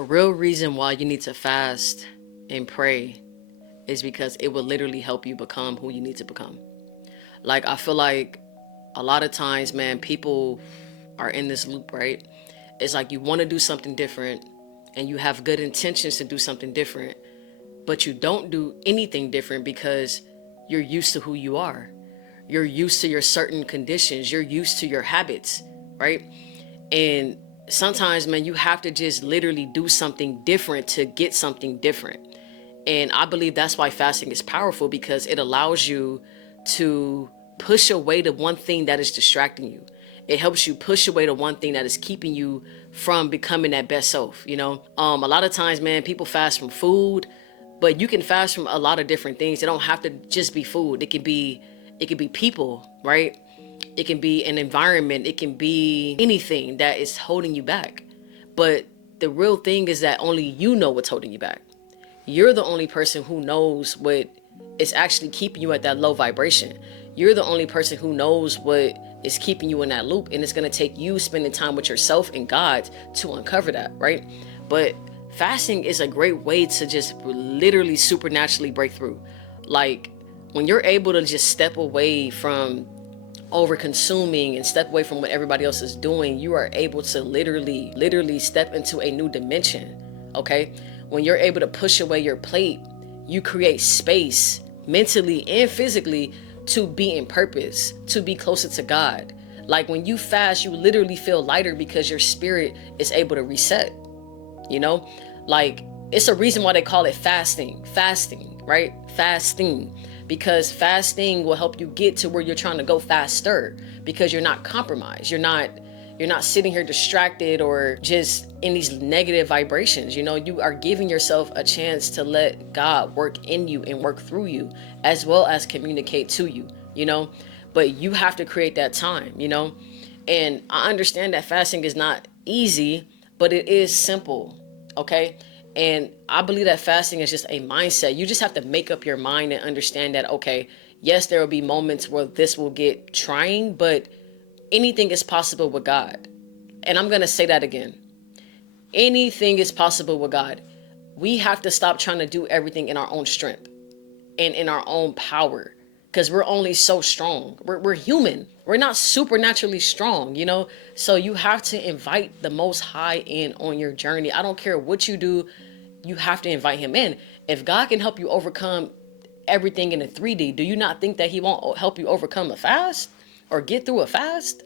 The real reason why you need to fast and pray is because it will literally help you become who you need to become. Like, I feel like a lot of times, man, people are in this loop, right? It's like you want to do something different and you have good intentions to do something different, but you don't do anything different because you're used to who you are. You're used to your certain conditions. You're used to your habits, right? And sometimes, man, you have to just literally do something different to get something different. And I believe that's why fasting is powerful, because it allows you to push away the one thing that is distracting you. It helps you push away the one thing that is keeping you from becoming that best self. A lot of times, man, people fast from food, but you can fast from a lot of different things. It don't have to just be food. It can be people, right? It can be an environment. It can be anything that is holding you back. But the real thing is that only you know what's holding you back. You're the only person who knows what is actually keeping you at that low vibration. You're the only person who knows what is keeping you in that loop. And it's going to take you spending time with yourself and God to uncover that, right? But fasting is a great way to just literally supernaturally break through. Like, when you're able to just step away from over consuming and step away from what everybody else is doing, you are able to literally step into a new dimension. Okay, when you're able to push away your plate, you create space mentally and physically to be in purpose, to be closer to God. Like, when you fast, you literally feel lighter because your spirit is able to reset. Like, it's a reason why they call it fasting, right? Fasting. Because fasting will help you get to where you're trying to go faster, because you're not compromised. You're not sitting here distracted or just in these negative vibrations. You are giving yourself a chance to let God work in you and work through you, as well as communicate to you, but you have to create that time, and I understand that fasting is not easy, but it is simple. Okay. And I believe that fasting is just a mindset. You just have to make up your mind and understand that, okay, yes, there will be moments where this will get trying, but anything is possible with God. And I'm going to say that again. Anything is possible with God. We have to stop trying to do everything in our own strength and in our own power, because we're only so strong. We're human. We're not supernaturally strong, So you have to invite the Most High in on your journey. I don't care what you do. You have to invite him in. If God can help you overcome everything in a 3D, do you not think that he won't help you overcome a fast or get through a fast?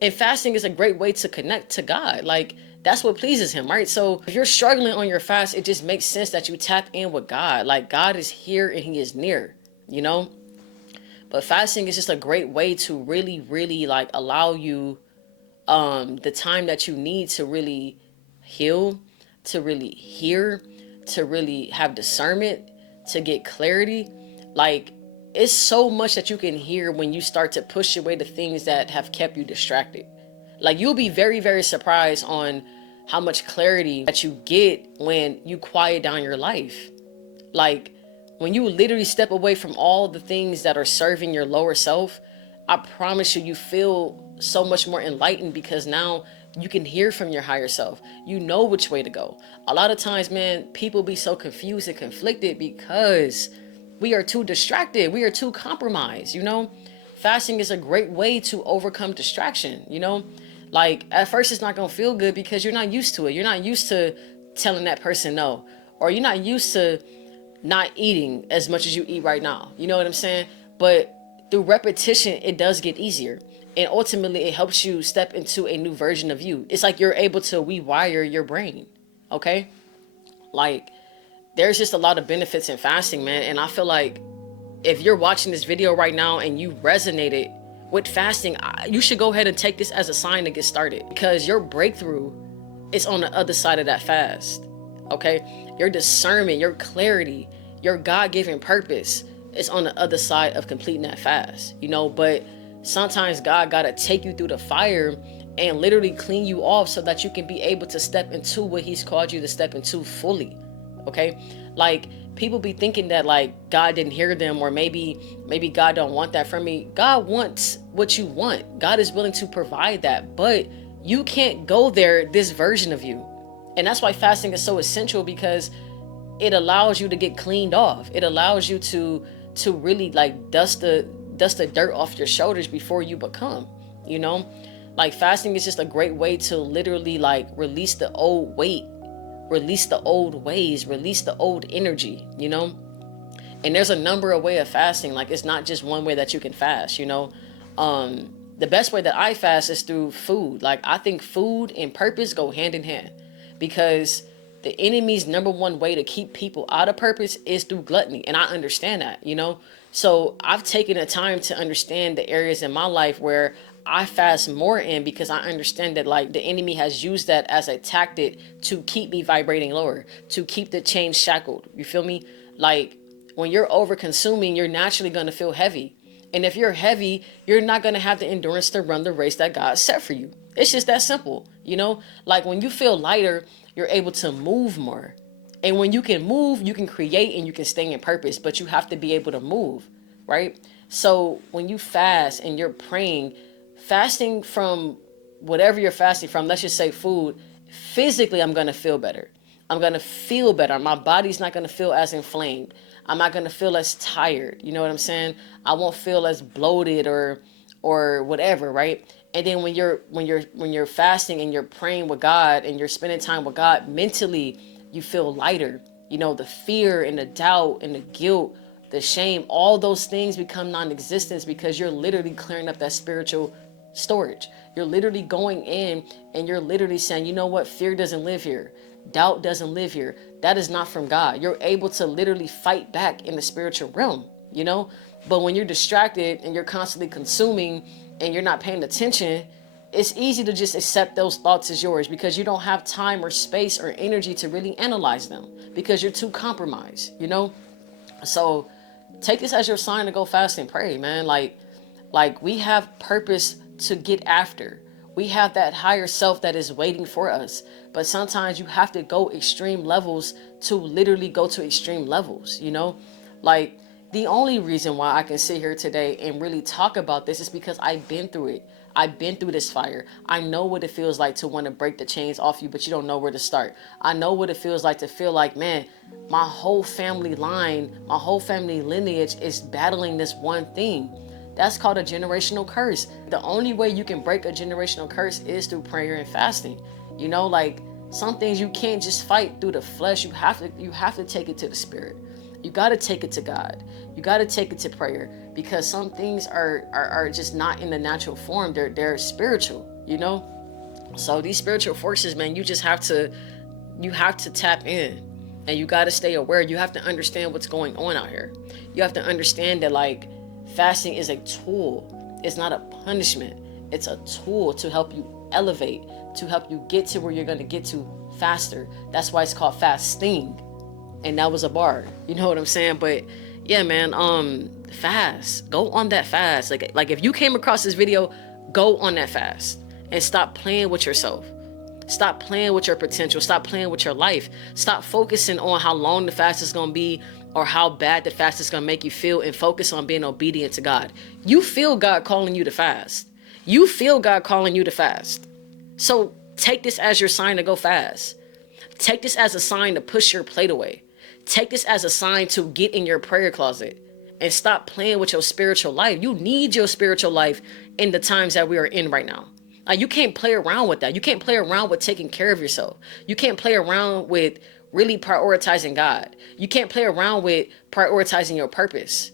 And fasting is a great way to connect to God. Like, that's what pleases him, right? So if you're struggling on your fast, it just makes sense that you tap in with God. Like, God is here and he is near, But fasting is just a great way to really like allow you the time that you need to really heal, to really hear, to really have discernment, to get clarity. Like, it's so much that you can hear when you start to push away the things that have kept you distracted. Like, you'll be very, very surprised on how much clarity that you get when you quiet down your life. Like, when you literally step away from all the things that are serving your lower self, I promise you, you feel so much more enlightened, because now you can hear from your higher self. You know which way to go. A lot of times, man, people be so confused and conflicted because we are too distracted. We are too compromised, Fasting is a great way to overcome distraction, Like, at first it's not going to feel good because you're not used to it. You're not used to telling that person no, or you're not used to not eating as much as you eat right now. You know what I'm saying? But through repetition, it does get easier. And ultimately, it helps you step into a new version of you. It's like you're able to rewire your brain. Okay? Like, there's just a lot of benefits in fasting, man. And I feel like if you're watching this video right now and you resonated with fasting, you should go ahead and take this as a sign to get started, because your breakthrough is on the other side of that fast. Okay? Your discernment, your clarity, your God-given purpose is on the other side of completing that fast, but sometimes God got to take you through the fire and literally clean you off so that you can be able to step into what he's called you to step into fully. Okay? Like, people be thinking that like God didn't hear them, or maybe God don't want that from me. God wants what you want. God is willing to provide that, but you can't go there, this version of you. And that's why fasting is so essential, because it allows you to get cleaned off. It allows you to really like dust the dirt off your shoulders before you become, you know? Like fasting is just a great way to literally like release the old weight, release the old ways, release the old energy, you know? And there's a number of ways of fasting. Like it's not just one way that you can fast, you know? The best way that I fast is through food. Like I think food and purpose go hand in hand, because the enemy's number one way to keep people out of purpose is through gluttony. And I understand that, you know? So I've taken the time to understand the areas in my life where I fast more in, because I understand that like the enemy has used that as a tactic to keep me vibrating lower, to keep the chain shackled. You feel me? Like when you're over consuming, you're naturally going to feel heavy. And if you're heavy, you're not going to have the endurance to run the race that God set for you. It's just that simple, you know? Like when you feel lighter, you're able to move more. And when you can move, you can create and you can stay in purpose, but you have to be able to move, right? So when you fast and you're praying, fasting from whatever you're fasting from, let's just say food, physically, I'm going to feel better. I'm going to feel better. My body's not going to feel as inflamed. I'm not going to feel as tired. You know what I'm saying? I won't feel as bloated or whatever, right? And then when you're fasting and you're praying with God and you're spending time with God, mentally you feel lighter. You know, the fear and the doubt and the guilt, the shame, all those things become non-existent, because you're literally clearing up that spiritual storage. You're literally going in and you're literally saying, you know what? Fear doesn't live here. Doubt doesn't live here. That is not from God. You're able to literally fight back in the spiritual realm, you know? But when you're distracted and you're constantly consuming and you're not paying attention, it's easy to just accept those thoughts as yours, because you don't have time or space or energy to really analyze them, because you're too compromised, you know? So take this as your sign to go fast and pray, man. Like we have purpose to get after. We have that higher self that is waiting for us. But sometimes you have to go extreme levels to literally go to extreme levels, you know? Like the only reason why I can sit here today and really talk about this is because I've been through it. I've been through this fire. I know what it feels like to want to break the chains off you, but you don't know where to start. I know what it feels like to feel like, man, my whole family line, my whole family lineage is battling this one thing. That's called a generational curse. The only way you can break a generational curse is through prayer and fasting. You know, like some things you can't just fight through the flesh. You have to take it to the spirit. You got to take it to God. You got to take it to prayer, because some things are just not in the natural form. They're spiritual, you know? So these spiritual forces, man, you have to tap in, and you got to stay aware. You have to understand what's going on out here. You have to understand that like fasting is a tool. It's not a punishment. It's a tool to help you elevate, to help you get to where you're going to get to faster. That's why it's called fasting. And that was a bar. You know what I'm saying? But yeah, man, fast. Go on that fast. Like if you came across this video, go on that fast and stop playing with yourself. Stop playing with your potential. Stop playing with your life. Stop focusing on how long the fast is going to be or how bad the fast is going to make you feel, and focus on being obedient to God. You feel God calling you to fast. You feel God calling you to fast. So take this as your sign to go fast. Take this as a sign to push your plate away. Take this as a sign to get in your prayer closet and stop playing with your spiritual life. You need your spiritual life in the times that we are in right now. Like you can't play around with that. You can't play around with taking care of yourself. You can't play around with really prioritizing God. You can't play around with prioritizing your purpose.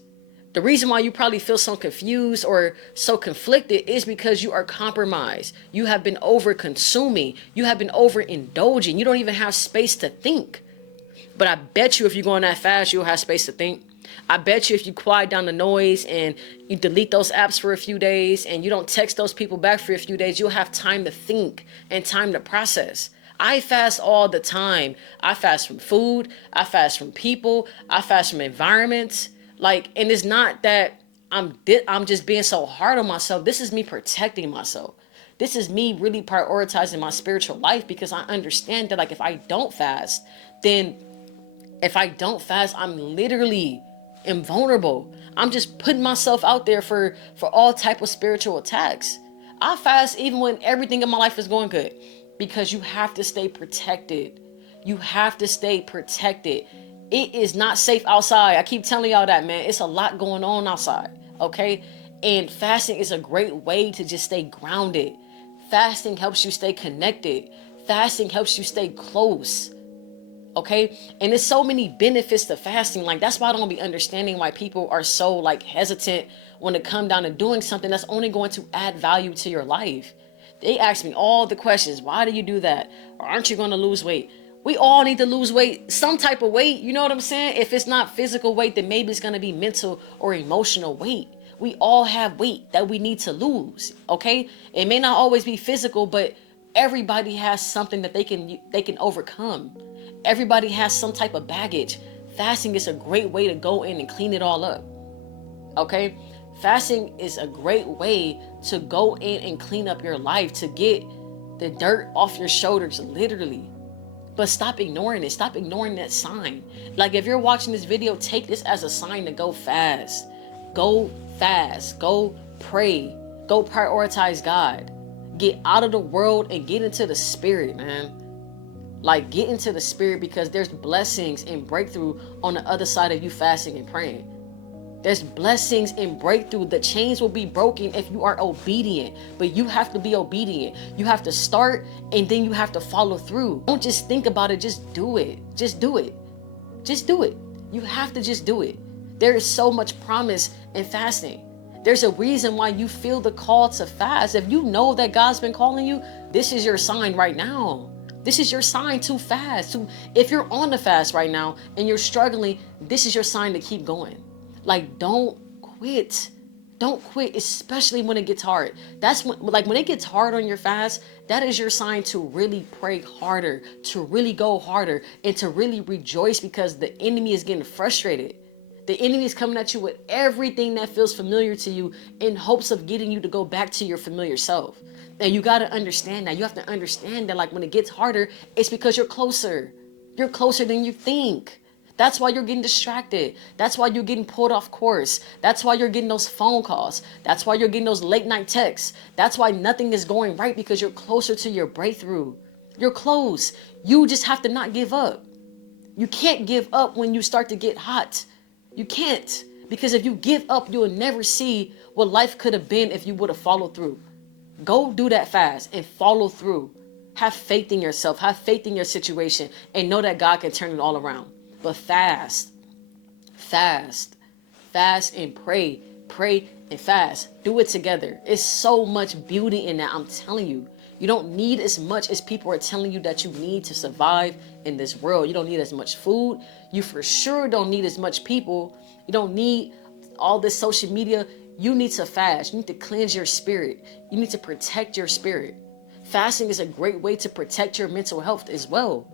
The reason why you probably feel so confused or so conflicted is because you are compromised. You have been over consuming. You have been over indulging. You don't even have space to think. But I bet you if you go on that fast, you'll have space to think. I bet you if you quiet down the noise and you delete those apps for a few days and you don't text those people back for a few days, you'll have time to think and time to process. I fast all the time. I fast from food. I fast from people. I fast from environments. And it's not that I'm just being so hard on myself. This is me protecting myself. This is me really prioritizing my spiritual life, because I understand that if I don't fast, I'm literally invulnerable. I'm just putting myself out there for all type of spiritual attacks. I fast even when everything in my life is going good. because you have to stay protected. You have to stay protected. It is not safe outside. I keep telling y'all that, man. It's a lot going on outside, okay? And fasting is a great way to just stay grounded. Fasting helps you stay connected. Fasting helps you stay close, okay? And there's so many benefits to fasting. Like, that's why I don't be understanding why people are so like hesitant when it come down to doing something that's only going to add value to your life. They ask me all the questions. Why do you do that? Or aren't you going to lose weight? We all need to lose weight, some type of weight. You know what I'm saying? If it's not physical weight, then maybe it's going to be mental or emotional weight. We all have weight that we need to lose, okay? It may not always be physical, but everybody has something that they can overcome. Everybody has some type of baggage. Fasting is a great way to go in and clean it all up, okay? Fasting is a great way to go in and clean up your life, to get the dirt off your shoulders, literally. But stop ignoring it. Stop ignoring that sign. Like, if you're watching this video, take this as a sign to go fast. Go fast. Go pray. Go prioritize God. Get out of the world and get into the spirit, man. Like, get into the spirit, because there's blessings and breakthrough on the other side of you fasting and praying. There's blessings and breakthrough. The chains will be broken if you are obedient, but you have to be obedient. You have to start, and then you have to follow through. Don't just think about it. Just do it. Just do it. Just do it. You have to just do it. There is so much promise in fasting. There's a reason why you feel the call to fast. If you know that God's been calling you, this is your sign right now. This is your sign to fast. If you're on the fast right now and you're struggling, this is your sign to keep going. Like, don't quit. Don't quit, especially when it gets hard. That's when it gets hard on your fast, that is your sign to really pray harder, to really go harder, and to really rejoice, because the enemy is getting frustrated. The enemy is coming at you with everything that feels familiar to you in hopes of getting you to go back to your familiar self. And you got to understand that. You have to understand that, like, when it gets harder, it's because you're closer. You're closer than you think. That's why you're getting distracted. That's why you're getting pulled off course. That's why you're getting those phone calls. That's why you're getting those late night texts. That's why nothing is going right, because you're closer to your breakthrough. You're close. You just have to not give up. You can't give up when you start to get hot. You can't. Because if you give up, you'll never see what life could have been if you would have followed through. Go do that fast and follow through. Have faith in yourself. Have faith in your situation, and know that God can turn it all around. But fast and pray and fast. Do it together. It's so much beauty in that. I'm telling you, you don't need as much as people are telling you that you need to survive in this world. You don't need as much food. You for sure don't need as much people. You don't need all this social media. You need to fast. You need to cleanse your spirit. You need to protect your spirit. Fasting is a great way to protect your mental health as well.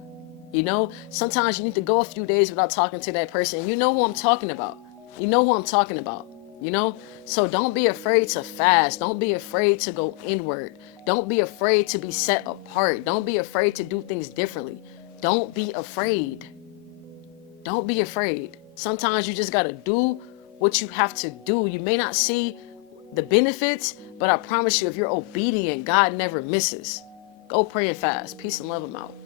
You know, sometimes you need to go a few days without talking to that person. You know who I'm talking about. You know who I'm talking about. You know, so don't be afraid to fast. Don't be afraid to go inward. Don't be afraid to be set apart. Don't be afraid to do things differently. Don't be afraid. Don't be afraid. Sometimes you just got to do what you have to do. You may not see the benefits, but I promise you, if you're obedient, God never misses. Go pray and fast. Peace and love. I'm out.